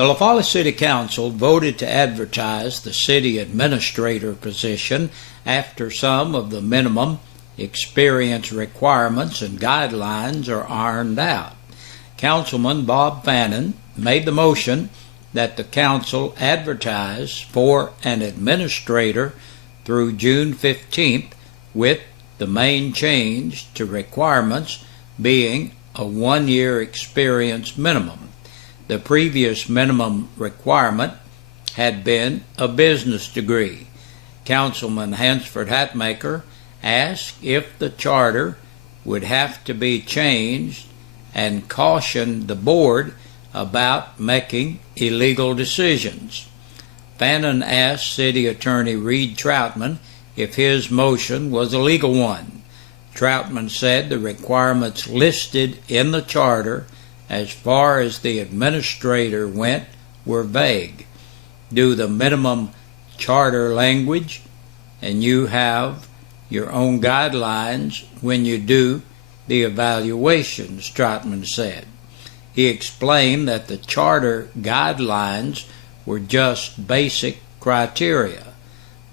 The Eufaula City Council voted to advertise the city administrator position after some of the minimum experience requirements and guidelines are ironed out. Councilman Bob Fannin made the motion that the council advertise for an administrator through June 15th, with the main change to requirements being a 1-year experience minimum. The previous minimum requirement had been a business degree. Councilman Hansford Hatmaker asked if the charter would have to be changed and cautioned the board about making illegal decisions. Fannin asked City Attorney Reed Troutman if his motion was a legal one. Troutman said the requirements listed in the charter as far as the administrator went were vague. Do the minimum charter language, and you have your own guidelines when you do the evaluations, Troutman said. He explained that the charter guidelines were just basic criteria.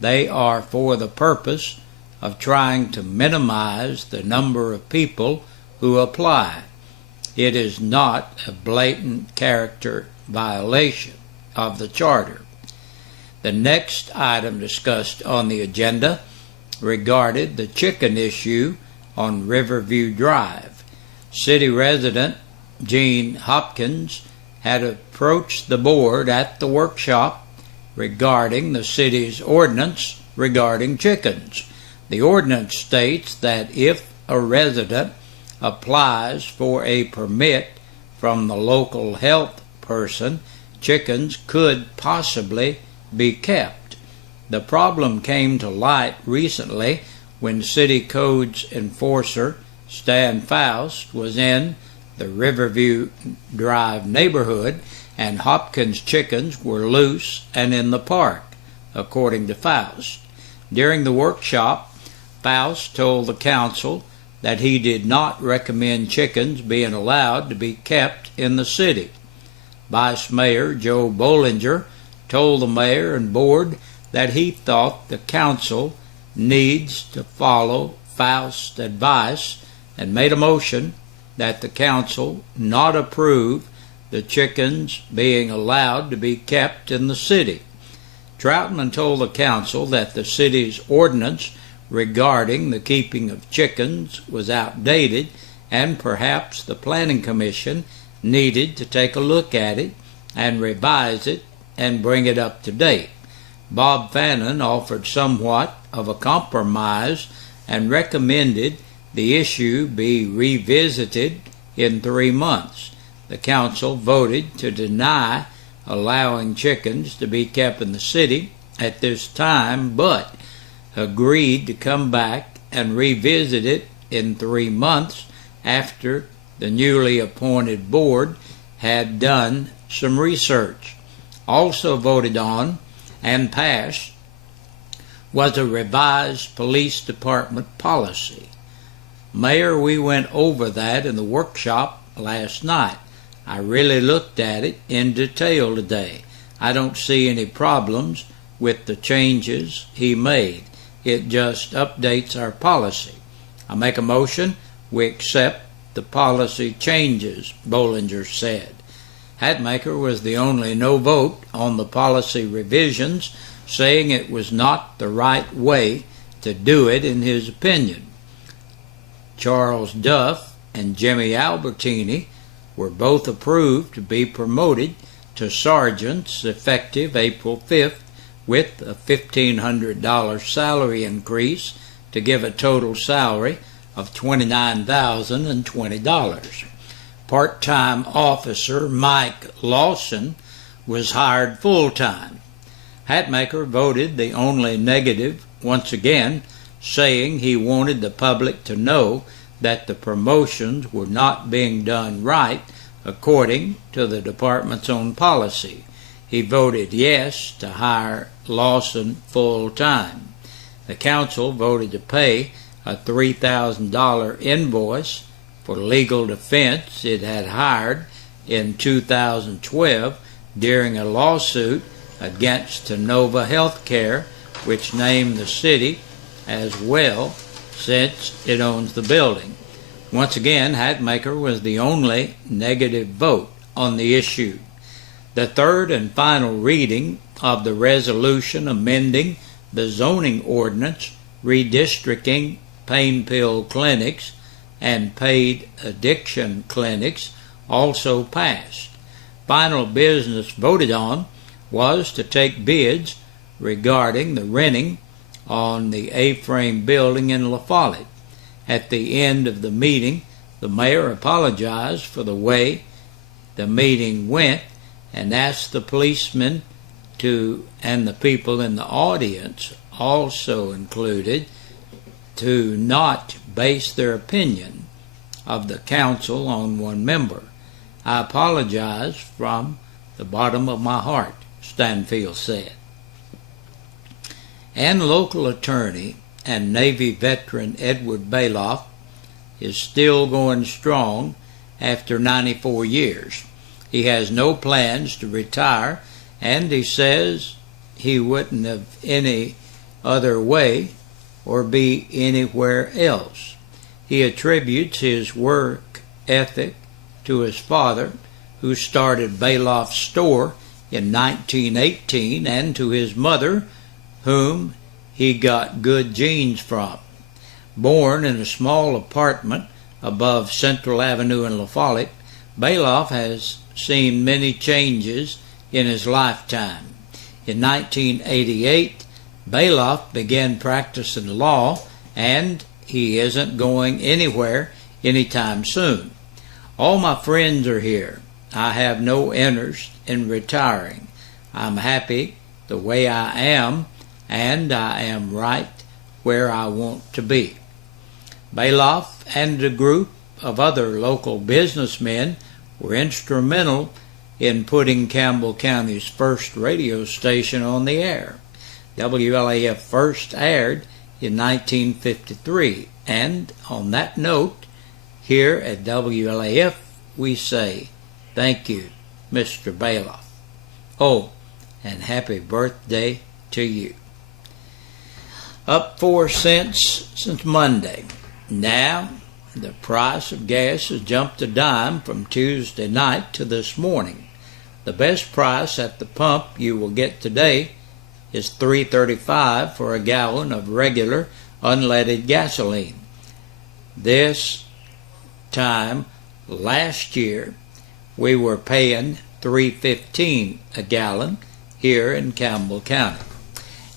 They are for the purpose of trying to minimize the number of people who apply. It is not a blatant character violation of the charter. The next item discussed on the agenda regarded the chicken issue on Riverview Drive. City resident Gene Hopkins had approached the board at the workshop regarding the city's ordinance regarding chickens. The ordinance states that if a resident applies for a permit from the local health person, chickens could possibly be kept. The problem came to light recently when City Codes enforcer Stan Faust was in the Riverview Drive neighborhood, and Hopkins chickens were loose and in the park, according to Faust. During the workshop, Faust told the council that he did not recommend chickens being allowed to be kept in the city. Vice Mayor Joe Bollinger told the mayor and board that he thought the council needs to follow Faust's advice and made a motion that the council not approve the chickens being allowed to be kept in the city. Troutman told the council that the city's ordinance regarding the keeping of chickens was outdated and perhaps the Planning Commission needed to take a look at it and revise it and bring it up to date. Bob Fannin offered somewhat of a compromise and recommended the issue be revisited in 3 months. The council voted to deny allowing chickens to be kept in the city at this time, but agreed to come back and revisit it in 3 months after the newly appointed board had done some research. Also voted on and passed was a revised police department policy. Mayor, we went over that in the workshop last night. I really looked at it in detail today. I don't see any problems with the changes he made. It just updates our policy. I make a motion we accept the policy changes, Bollinger said. Hatmaker was the only no vote on the policy revisions, saying it was not the right way to do it in his opinion. Charles Duff and Jimmy Albertini were both approved to be promoted to sergeants effective April 5th with a $1,500 salary increase to give a total salary of $29,020. Part-time officer Mike Lawson was hired full-time. Hatmaker voted the only negative once again, saying he wanted the public to know that the promotions were not being done right according to the department's own policy. He voted yes to hire Lawson full-time. The council voted to pay a $3,000 invoice for legal defense it had hired in 2012 during a lawsuit against Nova Healthcare, which named the city as well since it owns the building. Once again, Hatmaker was the only negative vote on the issue. The third and final reading of the resolution amending the zoning ordinance redistricting pain pill clinics and paid addiction clinics also passed. Final business voted on was to take bids regarding the renting on the A-frame building in La Follette. At the end of the meeting, the mayor apologized for the way the meeting went and asked the policemen and the people in the audience, also included, to not base their opinion of the council on one member. I apologize from the bottom of my heart, Stanfield said. And local attorney and Navy veteran Edward Bailoff is still going strong after 94 years. He has no plans to retire, and he says he wouldn't have any other way or be anywhere else. He attributes his work ethic to his father, who started Bailoff's store in 1918, and to his mother, whom he got good genes from. Born in a small apartment above Central Avenue in La Follette, Bailoff has seen many changes in his lifetime. In 1988, Bailoff began practicing law, and he isn't going anywhere anytime soon. All my friends are here. I have no interest in retiring. I'm happy the way I am, and I am right where I want to be. Bailoff and a group of other local businessmen were instrumental in putting Campbell County's first radio station on the air. WLAF first aired in 1953, and on that note, here at WLAF we say thank you, Mr. Bailoff. Oh, and happy birthday to you. Up 4 cents since Monday. Now, the price of gas has jumped a dime from Tuesday night to this morning. The best price at the pump you will get today is $3.35 for a gallon of regular unleaded gasoline. This time last year, we were paying $3.15 a gallon here in Campbell County.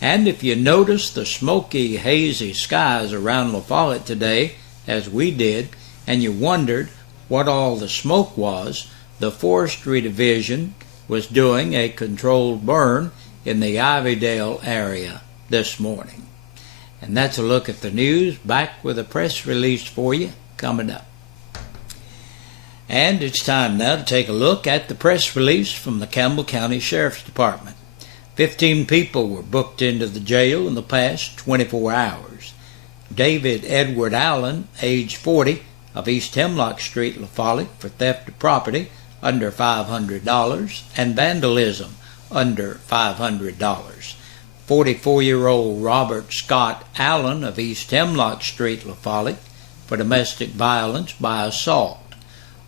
And if you notice the smoky, hazy skies around La Follette today, as we did, and you wondered what all the smoke was, the Forestry Division was doing a controlled burn in the Ivydale area this morning. And that's a look at the news. Back with a press release for you coming up. And it's time now to take a look at the press release from the Campbell County Sheriff's Department. 15 people were booked into the jail in the past 24 hours. David Edward Allen, age 40, of East Hemlock Street, La Follette, for theft of property under $500 and vandalism under $500. 44-year-old Robert Scott Allen of East Hemlock Street, La Follette, for domestic violence by assault.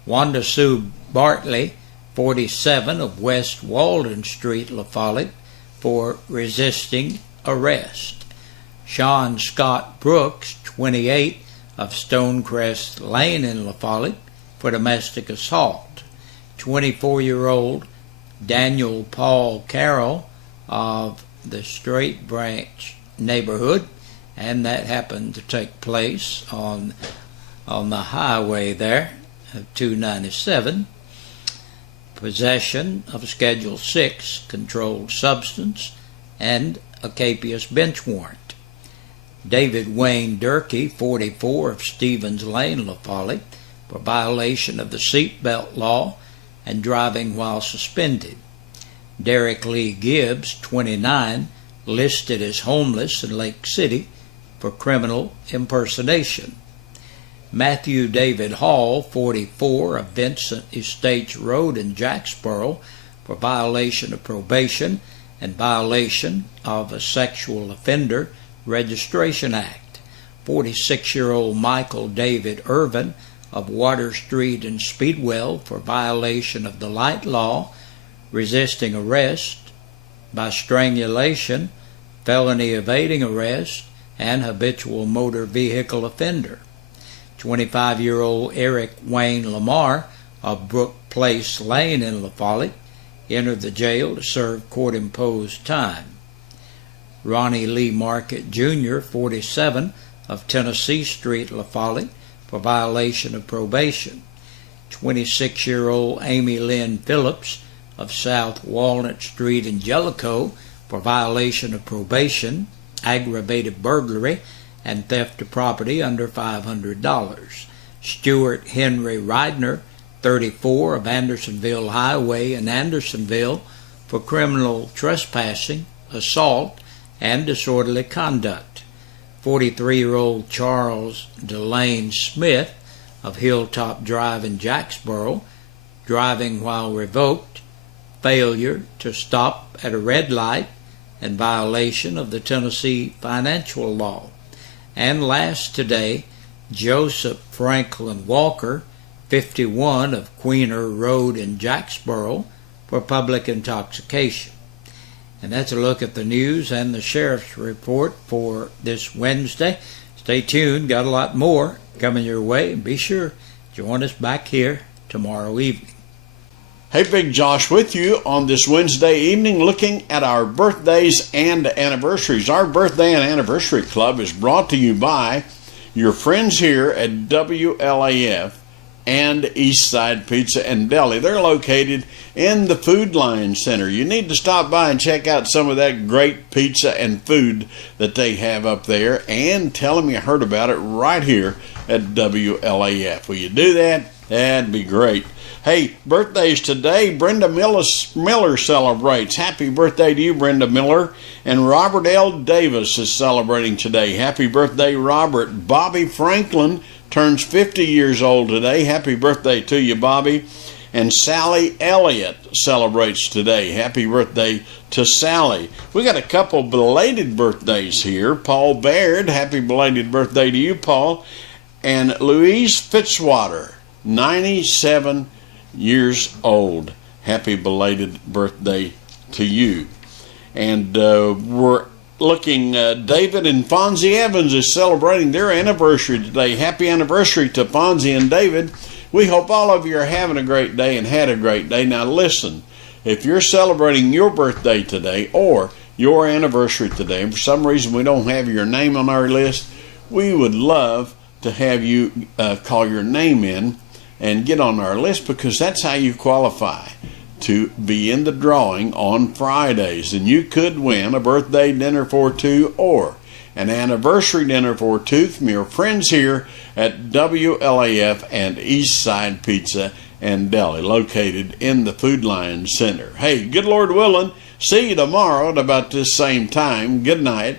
Wanda Sue Bartley, 47, of West Walden Street, La Follette, for resisting arrest. Sean Scott Brooks, 28, of Stonecrest Lane in La Follette, for domestic assault. 24-year-old Daniel Paul Carroll of the Straight Branch neighborhood, and that happened to take place on the highway there, 297. Possession of Schedule 6 controlled substance and a capious bench warrant. David Wayne Durkee, 44, of Stevens Lane, La Follette, for violation of the seatbelt law and driving while suspended. Derek Lee Gibbs, 29, listed as homeless in Lake City for criminal impersonation. Matthew David Hall, 44, of Vincent Estates Road in Jacksboro, for violation of probation and violation of a Sexual Offender Registration Act. 46-year-old Michael David Irvin of Water Street in Speedwell for violation of the light law, resisting arrest by strangulation, felony evading arrest, and habitual motor vehicle offender. 25-year-old Eric Wayne Lamar of Brook Place Lane in La Follette entered the jail to serve court-imposed time. Ronnie Lee Market Jr., 47, of Tennessee Street, La Follette, for violation of probation. 26-year-old Amy Lynn Phillips of South Walnut Street in Jellicoe for violation of probation, aggravated burglary, and theft of property under $500. Stuart Henry Ridner, 34, of Andersonville Highway in Andersonville for criminal trespassing, assault, and disorderly conduct. 43-year-old Charles Delane Smith of Hilltop Drive in Jacksboro, driving while revoked, failure to stop at a red light, and violation of the Tennessee financial law. And last today, Joseph Franklin Walker, 51, of Queener Road in Jacksboro, for public intoxication. And that's a look at the news and the sheriff's report for this Wednesday. Stay tuned, got a lot more coming your way, and be sure join us back here tomorrow evening. Hey, Big Josh with you on this Wednesday evening, looking at our birthdays and anniversaries. Our Birthday and Anniversary Club is brought to you by your friends here at WLAF and Eastside Pizza and Deli. They're located in the Food Line Center. You need to stop by and check out some of that great pizza and food that they have up there, and tell them you heard about it right here at WLAF. Will you do that? That'd be great. Hey, birthdays today. Brenda Miller celebrates. Happy birthday to you, Brenda Miller. And Robert L. Davis is celebrating today. Happy birthday, Robert. Bobby Franklin turns 50 years old today. Happy birthday to you, Bobby. And Sally Elliott celebrates today. Happy birthday to Sally. We got a couple belated birthdays here. Paul Baird, happy belated birthday to you, Paul. And Louise Fitzwater, 97 years old. Happy belated birthday to you. And we're looking, David and Fonzie Evans is celebrating their anniversary today. Happy anniversary to Fonzie and David. We hope all of you are having a great day and had a great day. Now listen, if you're celebrating your birthday today or your anniversary today, and for some reason we don't have your name on our list, we would love to have you call your name in and get on our list, because that's how you qualify to be in the drawing on Fridays. And you could win a birthday dinner for two or an anniversary dinner for two from your friends here at WLAF and Eastside Pizza and Deli, located in the Food Line Center. Hey, good Lord willing, see you tomorrow at about this same time. Good night.